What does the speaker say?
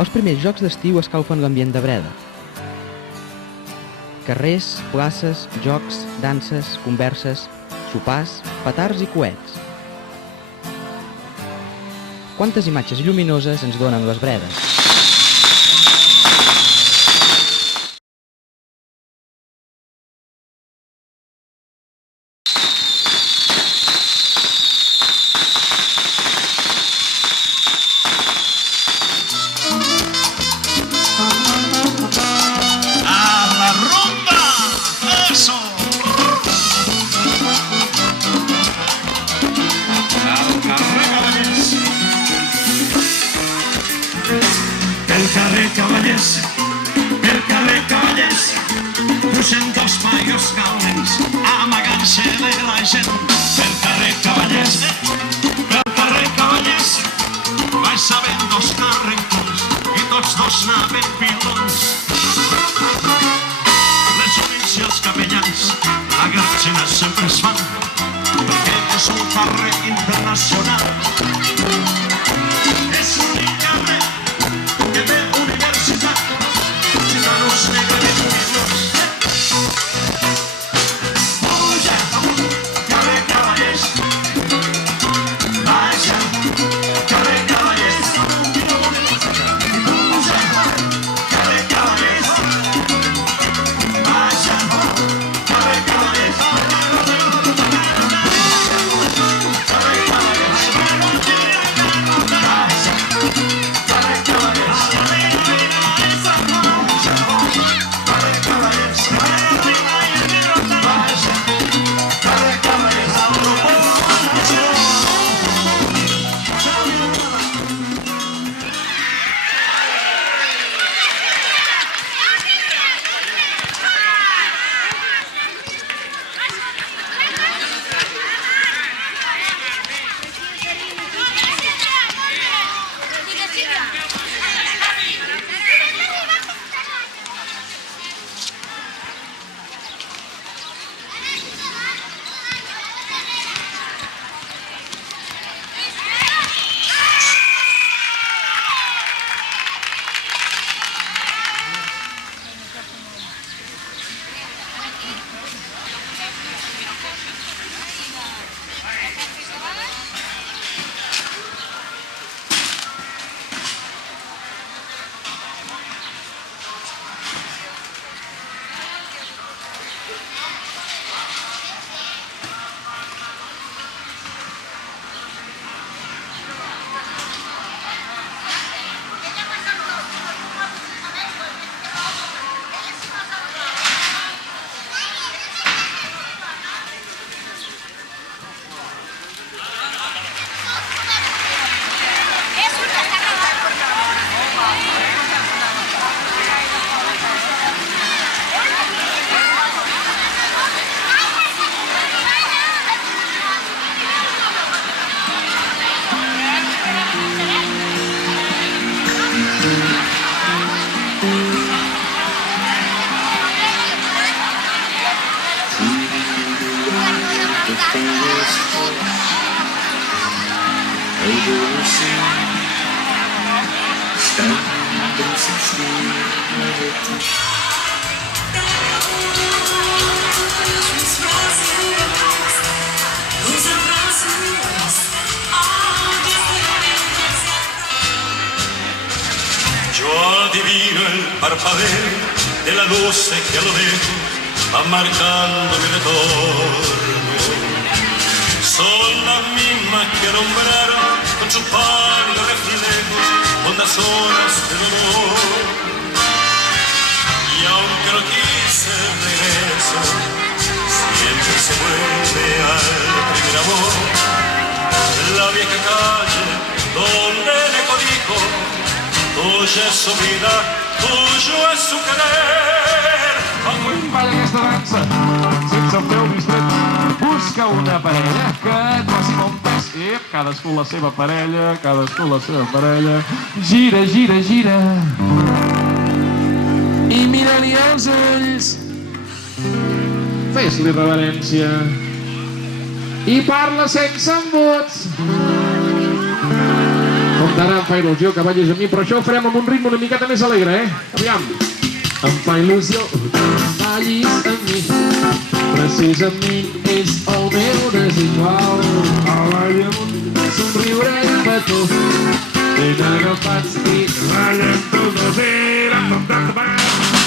Els primers jocs d'estiu escalfen l'ambient de Breda. Carrers, places, jocs, danses, converses, sopars, petards i coets. Quantes imatges lluminoses ens donen les Bredes. Pel carrer Cavallers, fugen dels paios calents, amagant-se de la gent. Pel carrer Cavallers, vaig sabent dos carrencons i tots dos anaven pilons. Les units i els capellans, la garxina sempre es fan, perquè és un carrer internacional. És un carrer que té universitat, gitanos negres i unidos. Puja, carrer Cavallers, baixa, carrer Cavallers. Puja, carrer Cavallers, baixa, carrer Cavallers. Carrer Cavallers, baixa, carrer Cavallers. Yo adivino el parpadeo de la luz que a lo lejos va marcando mi retorno. Son las mismas que alumbraron con sus pálidos reflejos hondas horas de dolor. Y aunque lo quise regreso, siempre se vuelve al primer amor. La vieja calle donde el eco dijo: tuya es su vida, tuyo es su querer. Balla aquesta dansa sense el teu distret. Busca una parella que et faci bon pes. Cadascú la seva parella, cadascú la seva parella. Gira, gira, gira i mira-li els ulls. Fes-li reverència i parla sense embuts. Com Ara em fa il·lusió que ballis amb mi, però això ho farem amb un ritme una miqueta més alegre, Aviam. Em fa il·lusió que ballis amb mi, precisament és el meu desigual. El ball amb un somriure i un petó, ben agafats i ballen tots dos.